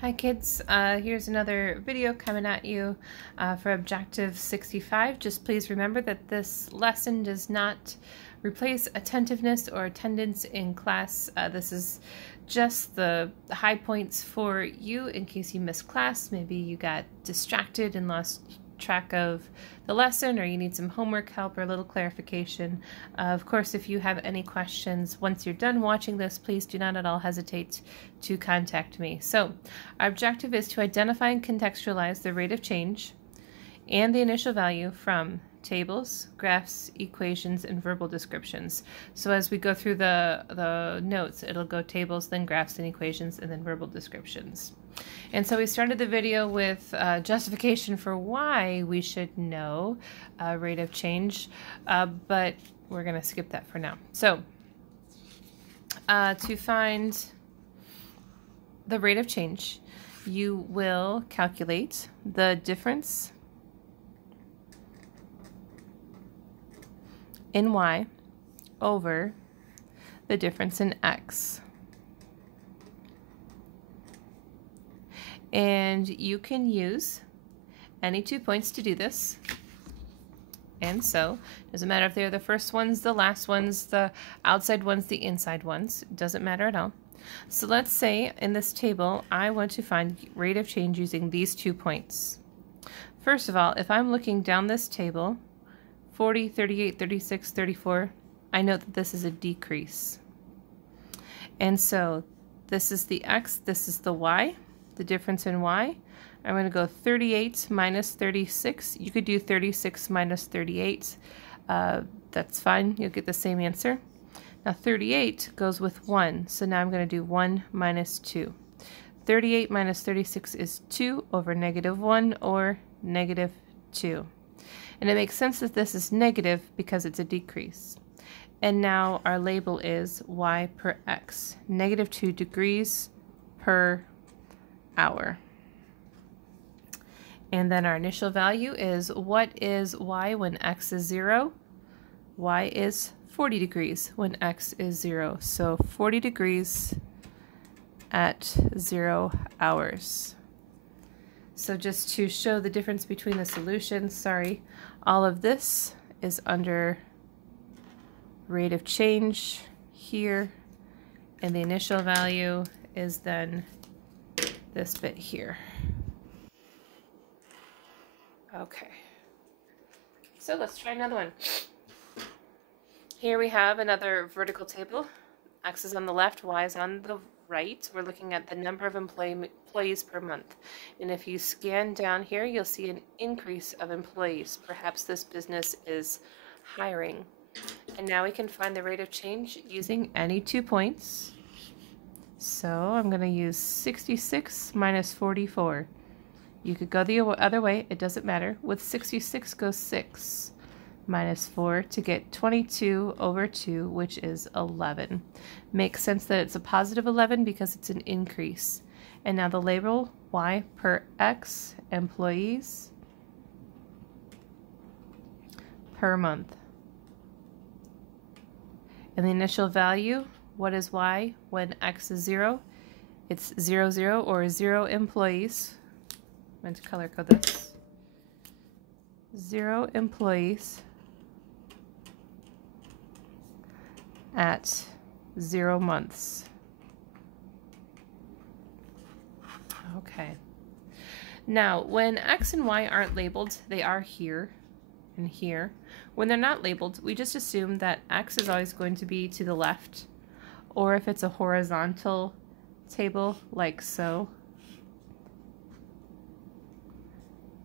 Hi kids, here's another video coming at you for Objective 65. Just please remember that this lesson does not replace attentiveness or attendance in class. This is just the high points for you in case you missed class. Maybe you got distracted and lost track of the lesson, or you need some homework help or a little clarification. Of course, if you have any questions once you're done watching this, please do not at all hesitate to contact me. So our objective is to identify and contextualize the rate of change and the initial value from tables, graphs, equations, and verbal descriptions. So as we go through the notes, it'll go tables, then graphs and equations, and then verbal descriptions. And so we started the video with justification for why we should know rate of change, but we're going to skip that for now. So to find the rate of change, you will calculate the difference in y over the difference in x. And you can use any 2 points to do this. And so, doesn't matter if they're the first ones, the last ones, the outside ones, the inside ones. It doesn't matter at all. So let's say in this table, I want to find rate of change using these 2 points. First of all, if I'm looking down this table, 40, 38, 36, 34, I know that this is a decrease. And so this is the x, this is the y. The difference in y, I'm going to go 38 minus 36. You could do 36 minus 38. That's fine. You'll get the same answer. Now 38 goes with 1, so now I'm going to do 1 minus 2. 38 minus 36 is 2 over negative 1, or negative 2. And it makes sense that this is negative because it's a decrease. And now our label is y per x, negative 2 degrees per hour. And then our initial value is, what is y when x is 0? Y is 40 degrees when x is 0. So 40 degrees at 0 hours. So just to show the difference between the solutions, sorry, all of this is under rate of change here, and the initial value is then this bit here. Okay, so let's try another one. Here we have another vertical table. X is on the left, Y is on the right. We're looking at the number of employees per month. And if you scan down here, you'll see an increase of employees. Perhaps this business is hiring. And now we can find the rate of change using any 2 points. So I'm going to use 66 minus 44. You could go the other way, it doesn't matter. With 66 goes 6 minus 4 to get 22 over 2, which is 11. Makes sense that it's a positive 11 because it's an increase. And now the label, y per x employees per month. And the initial value, what is y when x is 0? It's 0, 0, or 0 employees. I'm going to color code this. 0 employees at 0 months. Okay. Now, when x and y aren't labeled, they are here and here. When they're not labeled, we just assume that x is always going to be to the left, or if it's a horizontal table like so,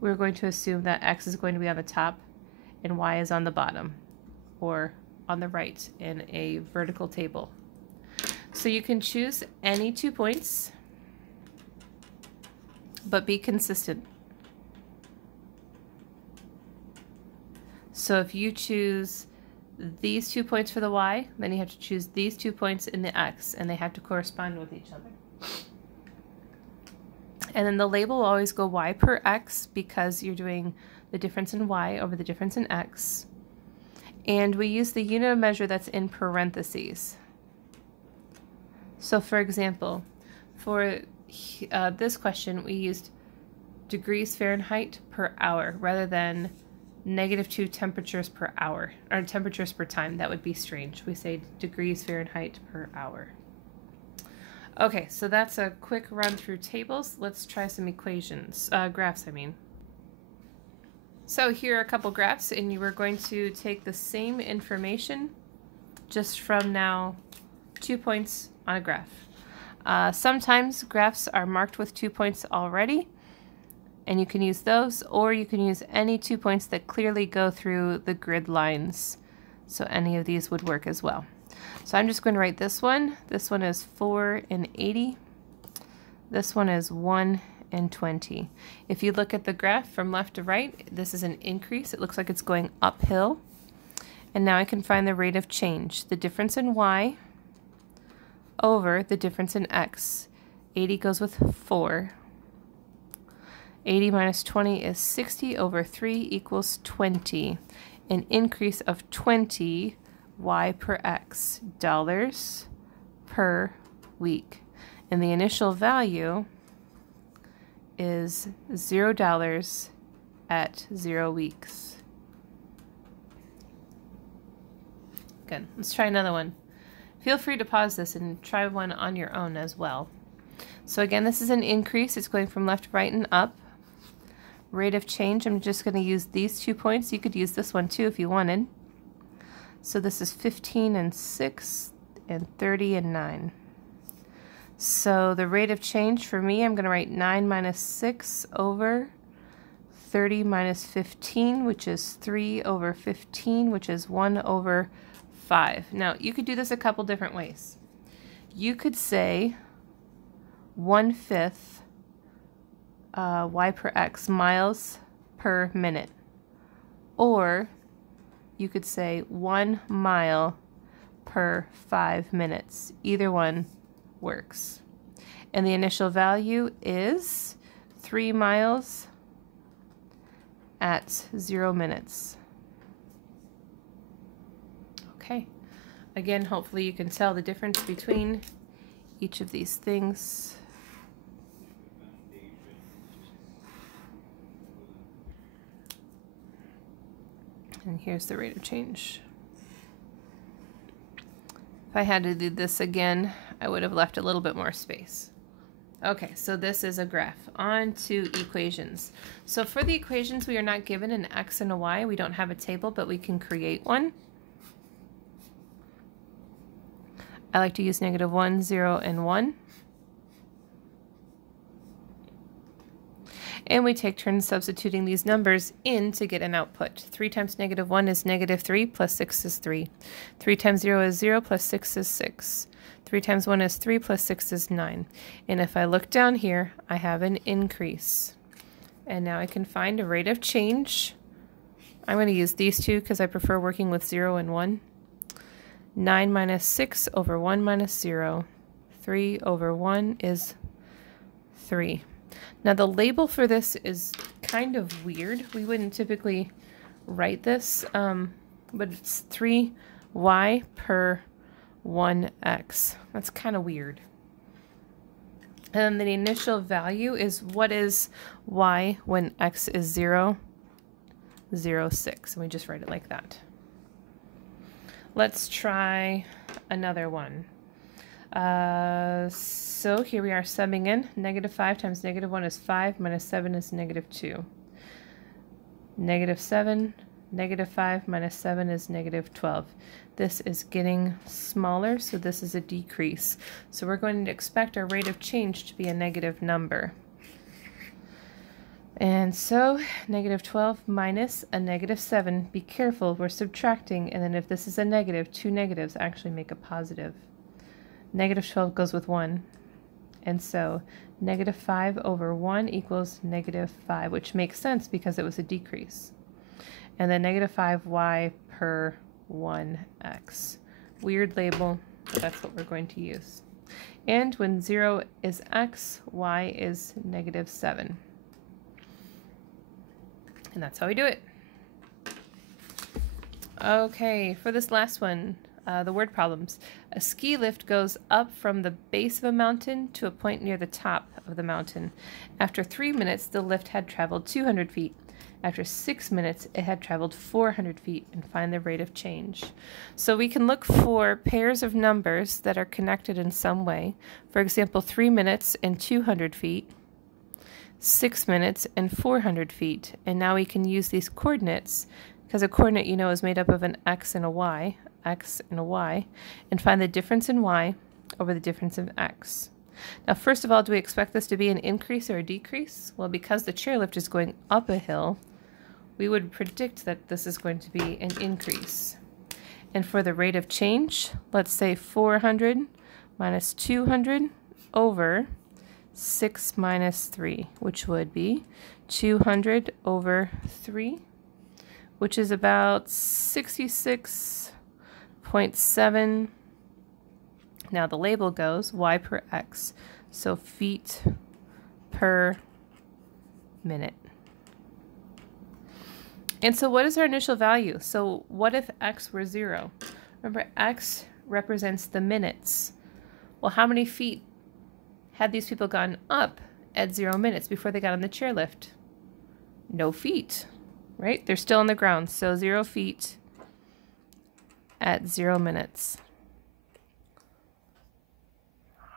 we're going to assume that x is going to be on the top and y is on the bottom, or on the right in a vertical table. So you can choose any 2 points, but be consistent. So if you choose these 2 points for the y, then you have to choose these 2 points in the x, and they have to correspond with each other. And then the label will always go y per x because you're doing the difference in y over the difference in x. And we use the unit of measure that's in parentheses. So for example, for this question, we used degrees Fahrenheit per hour rather than -2 temperatures per hour, or temperatures per time. That would be strange. We say degrees Fahrenheit per hour. Okay, so that's a quick run through tables. Let's try some equations, graphs, I mean. So here are a couple graphs, and you are going to take the same information just from now 2 points on a graph. Sometimes graphs are marked with 2 points already, and you can use those, or you can use any 2 points that clearly go through the grid lines. So any of these would work as well. So I'm just going to write this one. This one is 4 and 80. This one is 1 and 20. If you look at the graph from left to right, this is an increase. It looks like it's going uphill. And now I can find the rate of change, the difference in y over the difference in x. 80 goes with 4. 80 minus 20 is 60 over 3 equals 20. An increase of 20 y per x dollars per week. And the initial value is $0 at 0 weeks. Good. Let's try another one. Feel free to pause this and try one on your own as well. So again, this is an increase. It's going from left, right, and up. Rate of change, I'm just going to use these 2 points. You could use this one too if you wanted. So this is 15 and 6 and 30 and 9. So the rate of change for me, I'm going to write 9 minus 6 over 30 minus 15, which is 3 over 15, which is 1 over 5. Now, you could do this a couple different ways. You could say 1/5 y per x, miles per minute. Or you could say 1 mile per 5 minutes. Either one works. And the initial value is 3 miles at 0 minutes. Okay. Again, hopefully you can tell the difference between each of these things. And here's the rate of change. If I had to do this again, I would have left a little bit more space. Okay, so this is a graph. On to equations. So for the equations, we are not given an x and a y. We don't have a table, but we can create one. I like to use -1, 0, and 1. And we take turns substituting these numbers in to get an output. 3 times -1 is -3, plus 6 is 3. 3 times 0 is 0, plus 6 is 6. 3 times 1 is 3, plus 6 is 9. And if I look down here, I have an increase. And now I can find a rate of change. I'm going to use these two because I prefer working with 0 and 1. 9 minus 6 over 1 minus 0. 3 over 1 is 3. Now the label for this is kind of weird. We wouldn't typically write this, but it's 3y per 1x. That's kind of weird. And then the initial value is what is y when x is 0, 0, 6. And we just write it like that. Let's try another one. So here we are summing in. -5 times -1 is 5, minus 7 is -2. -7, -5 minus 7 is -12. This is getting smaller, so this is a decrease. So we're going to expect our rate of change to be a negative number. And so, -12 minus a -7. Be careful, we're subtracting, and then if this is a negative, 2 negatives actually make a positive. -12 goes with 1. And so, -5 over 1 equals -5, which makes sense because it was a decrease. And then -5y per 1x. Weird label, but that's what we're going to use. And when 0 is x, y is -7. And that's how we do it. Okay, for this last one, the word problems. A ski lift goes up from the base of a mountain to a point near the top of the mountain. After 3 minutes, the lift had traveled 200 feet. After 6 minutes, it had traveled 400 feet, and find the rate of change. So we can look for pairs of numbers that are connected in some way. For example, 3 minutes and 200 feet, 6 minutes and 400 feet. And now we can use these coordinates, because a coordinate, you know, is made up of an x and a y, and find the difference in y over the difference in x. Now, first of all, do we expect this to be an increase or a decrease? Well, because the chairlift is going up a hill, we would predict that this is going to be an increase. And for the rate of change, let's say 400 minus 200 over 6 minus 3, which would be 200 over 3, which is about 66.7. Now the label goes y per x, so feet per minute. And so what is our initial value? So what if x were 0? Remember, x represents the minutes. Well, how many feet had these people gone up at 0 minutes before they got on the chairlift? No feet, right? They're still on the ground, so 0 feet at 0 minutes.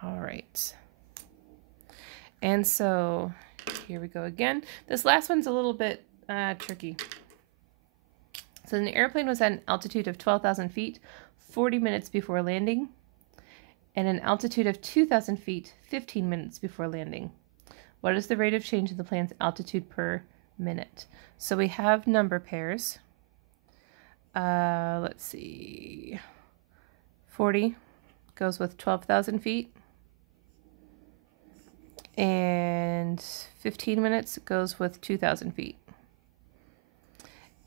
All right. And so here we go again. This last one's a little bit tricky. So an airplane was at an altitude of 12,000 feet 40 minutes before landing, and an altitude of 2,000 feet 15 minutes before landing. What is the rate of change in the plane's altitude per minute? So we have number pairs. Let's see. 40 goes with 12,000 feet. And 15 minutes goes with 2,000 feet.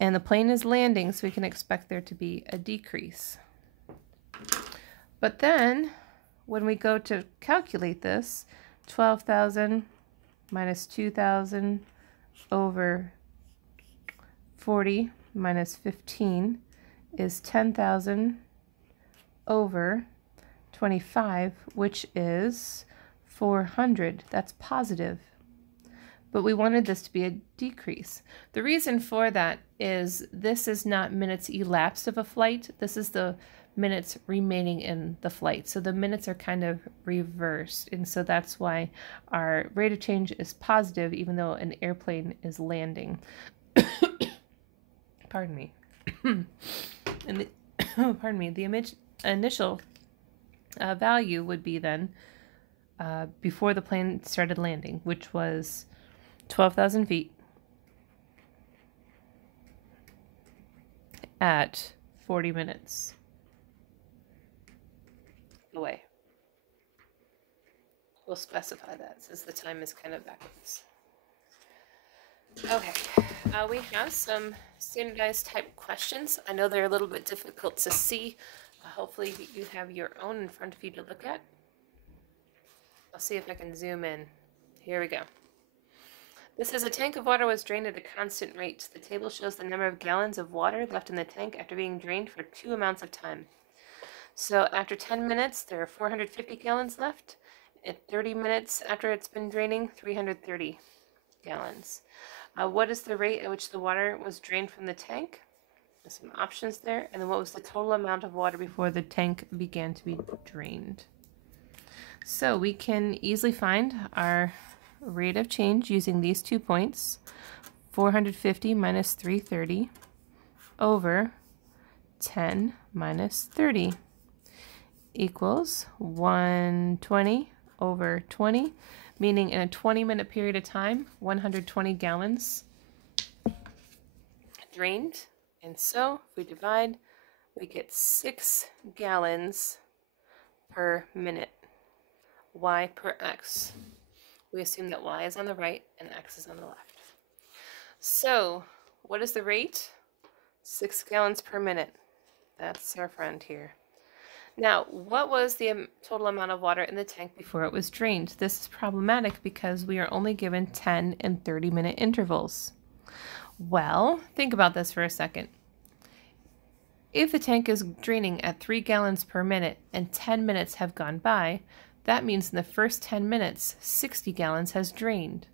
And the plane is landing, so we can expect there to be a decrease. But then, when we go to calculate this, 12,000 minus 2,000 over 40 minus 15 is 10,000 over 25, which is 400. That's positive. But we wanted this to be a decrease. The reason for that is this is not minutes elapsed of a flight. This is the minutes remaining in the flight. So the minutes are kind of reversed. And so that's why our rate of change is positive, even though an airplane is landing. Pardon me. And pardon me. The initial value would be then before the plane started landing, which was 12,000 feet at 40 minutes away. We'll specify that since the time is kind of backwards. Okay, we have some standardized type questions. I know they're a little bit difficult to see. Hopefully you have your own in front of you to look at. I'll see if I can zoom in. Here we go. This says a tank of water was drained at a constant rate. The table shows the number of gallons of water left in the tank after being drained for 2 amounts of time. So after 10 minutes, there are 450 gallons left. At 30 minutes after it's been draining, 330 gallons. What is the rate at which the water was drained from the tank? There's some options there. And then what was the total amount of water before the tank began to be drained? So we can easily find our rate of change using these 2 points, 450 minus 330 over 10 minus 30 equals 120 over 20, meaning in a 20-minute period of time, 120 gallons drained. And so if we divide, we get 6 gallons per minute, y per x. We assume that y is on the right and x is on the left. So what is the rate? 6 gallons per minute. That's our friend here. Now, what was the total amount of water in the tank before it was drained? This is problematic because we are only given 10 and 30-minute intervals. Well, think about this for a second. If the tank is draining at 3 gallons per minute and 10 minutes have gone by, that means in the first 10 minutes, 60 gallons has drained.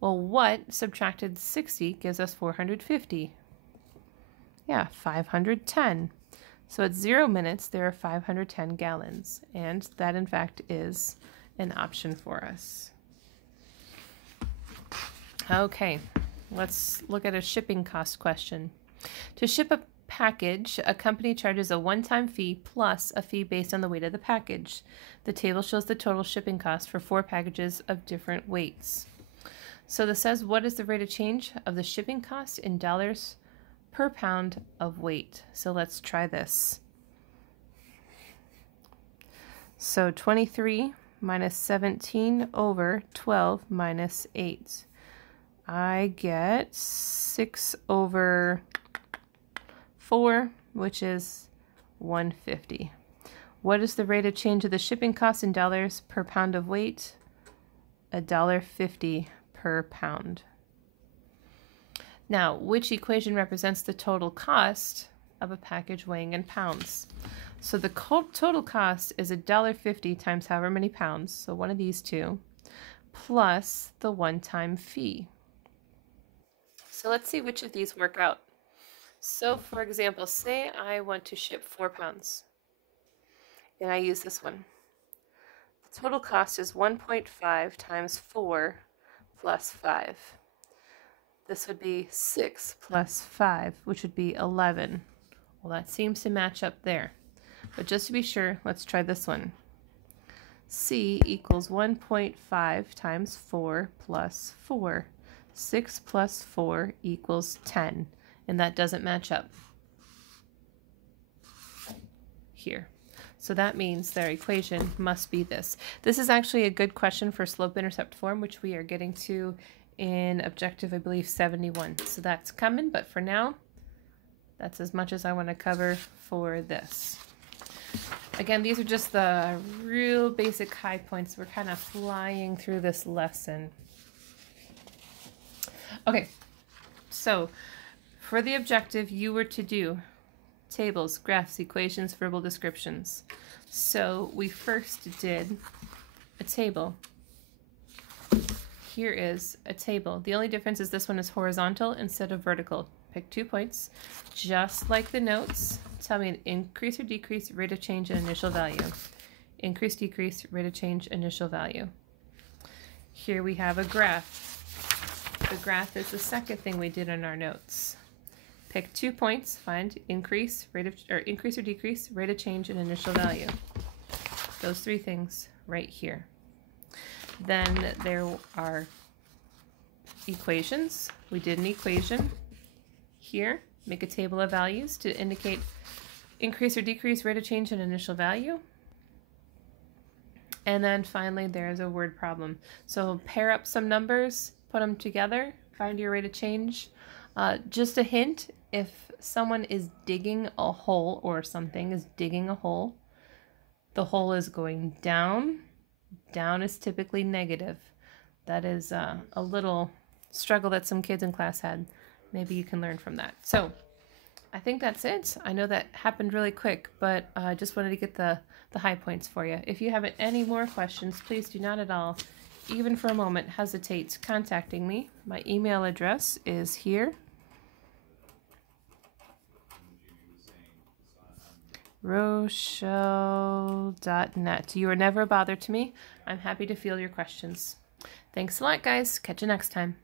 Well, what subtracted 60 gives us 450? Yeah, 510. So at 0 minutes, there are 510 gallons, and that in fact is an option for us. Okay, let's look at a shipping cost question. To ship a package, a company charges a one-time fee plus a fee based on the weight of the package. The table shows the total shipping cost for 4 packages of different weights. So this says, what is the rate of change of the shipping cost in dollars per pound of weight? So let's try this. So 23 minus 17 over 12 minus 8. I get 6 over 4, which is 150. What is the rate of change of the shipping cost in dollars per pound of weight? $1.50 per pound. Now, which equation represents the total cost of a package weighing in pounds? So the total cost is $1.50 times however many pounds, so one of these two, plus the one-time fee. So let's see which of these work out. So for example, say I want to ship 4 pounds, and I use this one. The total cost is 1.5 times 4 plus 5. This would be 6 plus 5, which would be 11. Well, that seems to match up there. But just to be sure, let's try this one. C equals 1.5 times 4 plus 4. 6 plus 4 equals 10. And that doesn't match up here. So that means their equation must be this. This is actually a good question for slope-intercept form, which we are getting to in objective, I believe, 71. So that's coming, but for now, that's as much as I want to cover for this. Again, these are just the real basic high points. We're kind of flying through this lesson. Okay, so for the objective, you were to do tables, graphs, equations, verbal descriptions. So we first did a table. Here is a table. The only difference is this one is horizontal instead of vertical. Pick 2 points. Just like the notes, tell me an increase or decrease, rate of change, and initial value. Increase, decrease, rate of change, initial value. Here we have a graph. The graph is the second thing we did in our notes. Pick 2 points, find increase, increase or decrease, rate of change, and initial value. Those 3 things right here. Then there are equations. We did an equation here. Make a table of values to indicate increase or decrease, rate of change, and initial value. And then finally, there's a word problem. So pair up some numbers, put them together, find your rate of change. Just a hint, if someone is digging a hole or something is digging a hole, the hole is going down. Down is typically negative. That is a little struggle that some kids in class had. Maybe you can learn from that. So I think that's it. I know that happened really quick, but I just wanted to get the high points for you. If you have any more questions, please do not at all, even for a moment, hesitate contacting me. My email address is here. Rochelle.net. You are never a bother to me. I'm happy to field your questions. Thanks a lot, guys. Catch you next time.